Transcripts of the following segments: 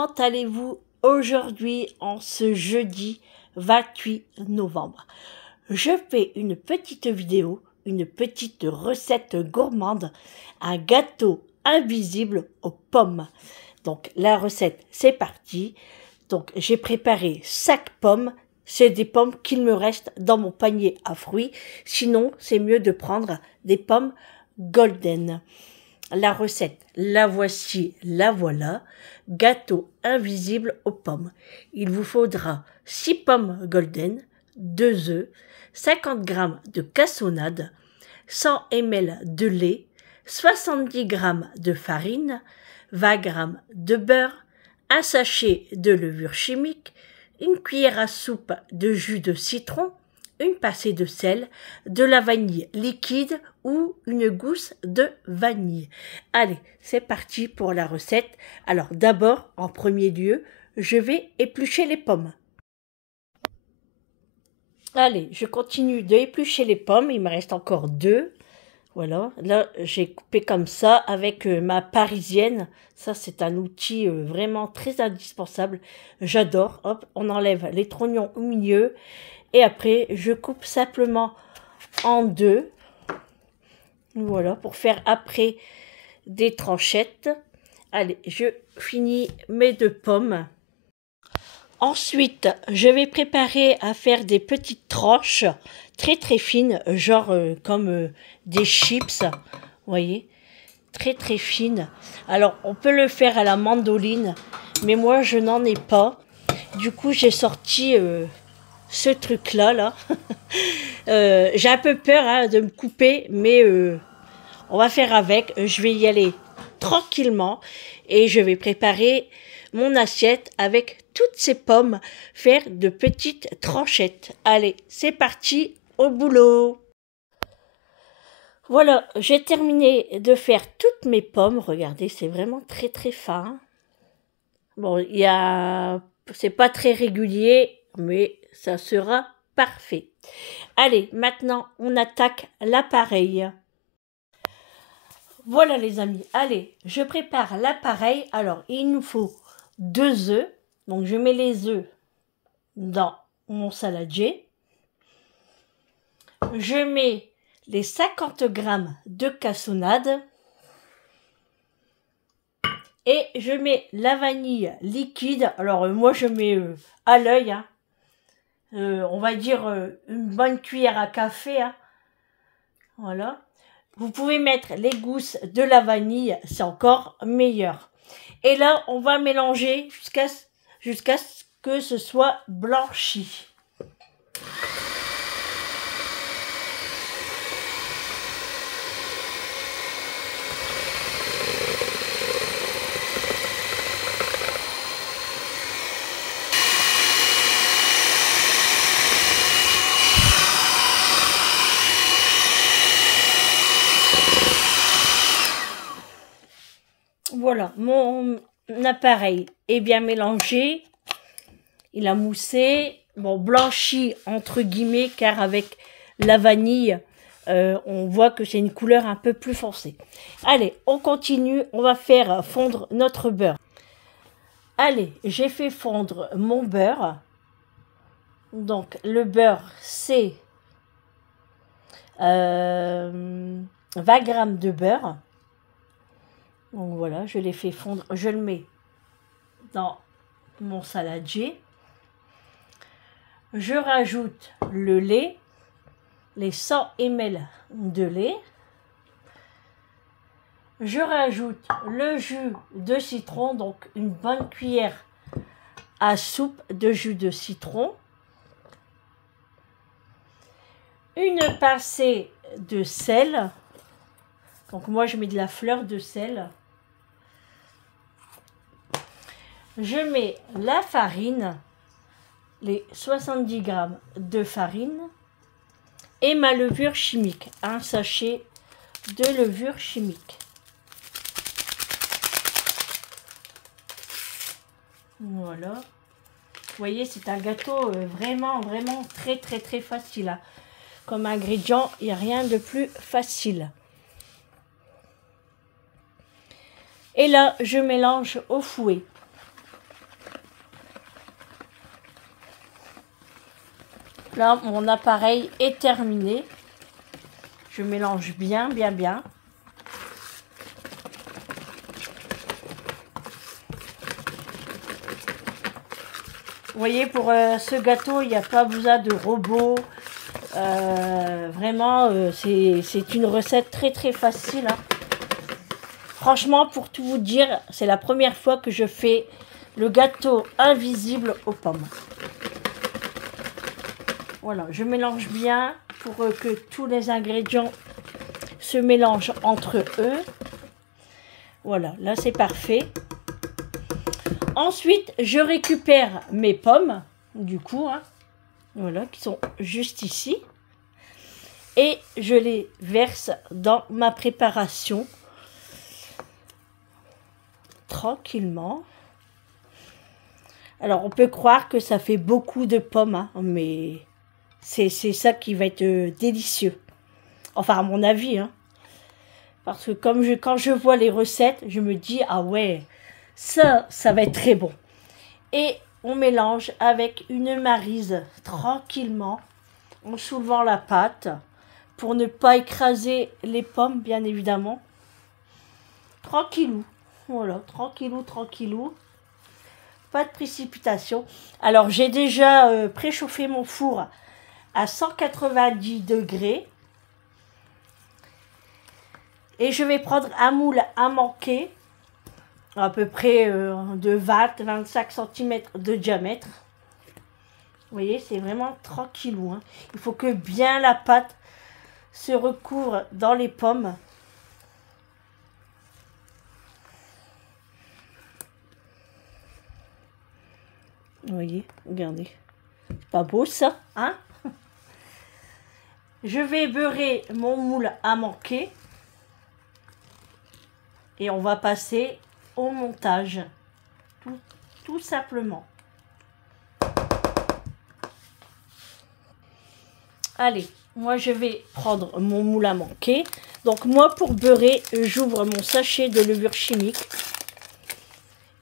comment allez-vous aujourd'hui en ce jeudi 28 novembre? Je fais une petite vidéo, une petite recette gourmande, un gâteau invisible aux pommes. Donc la recette, c'est parti. Donc j'ai préparé 5 pommes. C'est des pommes qu'il me reste dans mon panier à fruits. Sinon, c'est mieux de prendre des pommes golden. La recette, la voici, la voilà. Gâteau invisible aux pommes. Il vous faudra 6 pommes golden, 2 œufs, 50 g de cassonade, 100 ml de lait, 70 g de farine, 20 g de beurre, un sachet de levure chimique, une cuillère à soupe de jus de citron, une pincée de sel, de la vanille liquide ou une gousse de vanille. Allez, c'est parti pour la recette. Alors d'abord, en premier lieu, je vais éplucher les pommes. Allez, je continue d'éplucher les pommes, il me reste encore 2. Voilà, là j'ai coupé comme ça avec ma parisienne. Ça c'est un outil vraiment très indispensable. J'adore. Hop, on enlève les trognons au milieu. Et après, je coupe simplement en 2. Voilà, pour faire après des tranchettes. Allez, je finis mes 2 pommes. Ensuite, je vais préparer à faire des petites tranches très très fines, genre comme des chips, vous voyez, très très fines. Alors, on peut le faire à la mandoline, mais moi je n'en ai pas. Du coup, j'ai sorti ce truc-là, là. J'ai un peu peur hein, de me couper, mais on va faire avec. Je vais y aller tranquillement et je vais préparer mon assiette avec toutes ces pommes, faire de petites tranchettes. Allez, c'est parti, au boulot. Voilà, j'ai terminé de faire toutes mes pommes. Regardez, c'est vraiment très très fin. Bon, c'est pas très régulier, mais ça sera parfait. Allez, maintenant, on attaque l'appareil. Voilà les amis, allez, je prépare l'appareil. Alors, il nous faut 2 œufs. Donc, je mets les œufs dans mon saladier. Je mets les 50 g de cassonade. Et je mets la vanille liquide. Alors, moi, je mets à l'œil. Hein. On va dire une bonne cuillère à café. Hein. Voilà. Vous pouvez mettre les gousses de la vanille, c'est encore meilleur. Et là, on va mélanger jusqu'à ce que ce soit blanchi. Voilà, mon appareil est bien mélangé. Il a moussé, bon, blanchi entre guillemets, car avec la vanille, on voit que c'est une couleur un peu plus foncée. Allez, on continue, on va faire fondre notre beurre. Allez, j'ai fait fondre mon beurre. Donc, le beurre, c'est 20 g de beurre. Donc voilà, je l'ai fait fondre, je le mets dans mon saladier. Je rajoute le lait, les 100 ml de lait. Je rajoute le jus de citron, donc une bonne cuillère à soupe de jus de citron. Une pincée de sel. Donc moi je mets de la fleur de sel. Je mets la farine, les 70 g de farine et ma levure chimique, un sachet de levure chimique. Voilà. Vous voyez, c'est un gâteau vraiment très très très facile. Hein. Comme ingrédient, il n'y a rien de plus facile. Et là, je mélange au fouet. Là, mon appareil est terminé. Je mélange bien, bien, bien. Vous voyez, pour ce gâteau, il n'y a pas besoin de robot. Vraiment, c'est une recette très, très facile. Hein. Franchement, pour tout vous dire, c'est la première fois que je fais le gâteau invisible aux pommes. Voilà, je mélange bien pour que tous les ingrédients se mélangent entre eux. Voilà, là c'est parfait. Ensuite, je récupère mes pommes, du coup, hein, voilà, qui sont juste ici. Et je les verse dans ma préparation. Tranquillement. Alors, on peut croire que ça fait beaucoup de pommes, hein, mais c'est ça qui va être délicieux. Enfin, à mon avis, hein. Parce que quand je vois les recettes, je me dis, ah ouais, ça va être très bon. Et on mélange avec une maryse tranquillement, en soulevant la pâte, pour ne pas écraser les pommes, bien évidemment. Tranquillou, voilà, tranquillou, tranquillou. Pas de précipitation. Alors, j'ai déjà préchauffé mon four à 190 degrés. Et je vais prendre un moule à manquer, à peu près de 20-25 cm de diamètre. Vous voyez, c'est vraiment tranquillou. Hein. Il faut que bien la pâte se recouvre dans les pommes. Vous voyez, regardez. Pas beau ça, hein? Je vais beurrer mon moule à manquer. Et on va passer au montage, tout simplement. Allez, moi je vais prendre mon moule à manquer. Donc moi pour beurrer, j'ouvre mon sachet de levure chimique.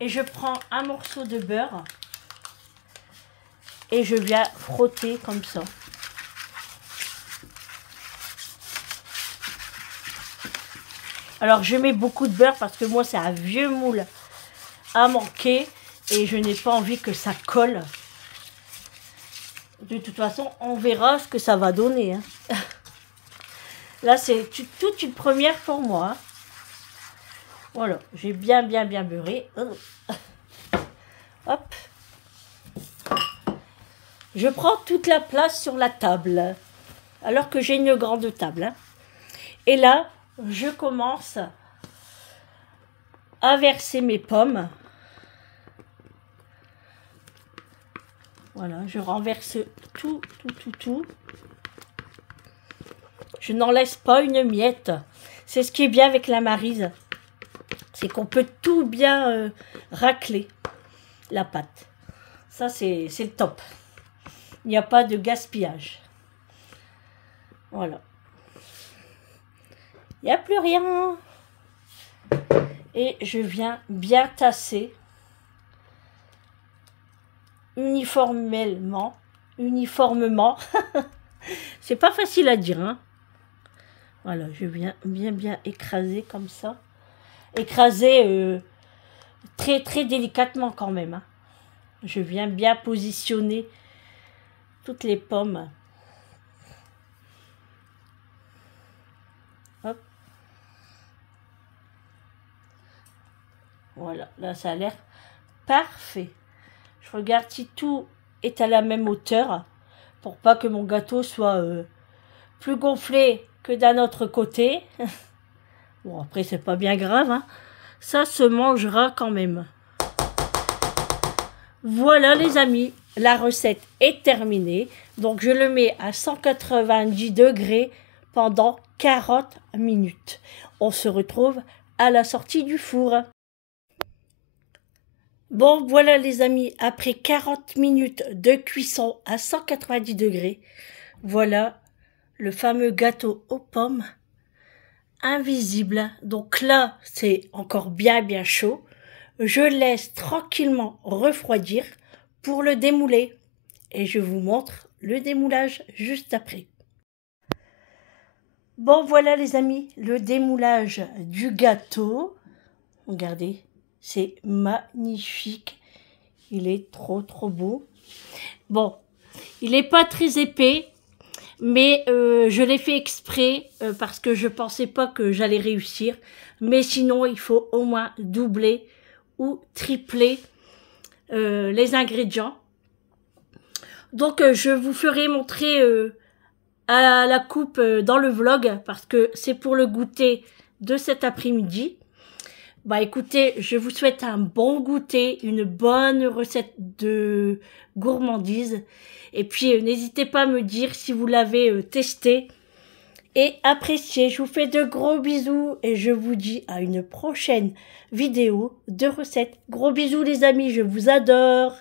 Et je prends un morceau de beurre. Et je viens frotter comme ça. Alors je mets beaucoup de beurre parce que moi c'est un vieux moule à manquer et je n'ai pas envie que ça colle. De toute façon, on verra ce que ça va donner. Hein. Là, c'est toute une première pour moi. Hein. Voilà, j'ai bien beurré. Hop. Je prends toute la place sur la table, alors que j'ai une grande table. Hein. Et là, je commence à verser mes pommes. Voilà, je renverse tout. Je n'en laisse pas une miette. C'est ce qui est bien avec la maryse. C'est qu'on peut tout bien racler, la pâte. Ça, c'est le top. Il n'y a pas de gaspillage. Voilà. Il n'y a plus rien. Et je viens bien tasser uniformément. C'est pas facile à dire, hein. Voilà, je viens bien écraser comme ça. Écraser très délicatement quand même. Hein. Je viens bien positionner toutes les pommes. Hop. Voilà, là ça a l'air parfait. Je regarde si tout est à la même hauteur pour pas que mon gâteau soit plus gonflé que d'un autre côté. Bon, après, c'est pas bien grave. Hein. Ça se mangera quand même. Voilà, les amis. La recette est terminée. Donc, je le mets à 190 degrés pendant 40 minutes. On se retrouve à la sortie du four. Bon, voilà, les amis. Après 40 minutes de cuisson à 190 degrés, voilà le fameux gâteau aux pommes invisible. Donc là, c'est encore bien chaud. Je laisse tranquillement refroidir pour le démouler. Et je vous montre le démoulage juste après. Bon, voilà les amis, le démoulage du gâteau. Regardez, c'est magnifique. Il est trop beau. Bon, il n'est pas très épais, mais je l'ai fait exprès parce que je ne pensais pas que j'allais réussir. Mais sinon, il faut au moins doubler ou tripler les ingrédients. Donc, je vous ferai montrer à la coupe dans le vlog parce que c'est pour le goûter de cet après-midi. Bah écoutez, je vous souhaite un bon goûter, une bonne recette de gourmandise. Et puis n'hésitez pas à me dire si vous l'avez testé et apprécié. Je vous fais de gros bisous et je vous dis à une prochaine vidéo de recettes. Gros bisous les amis, je vous adore.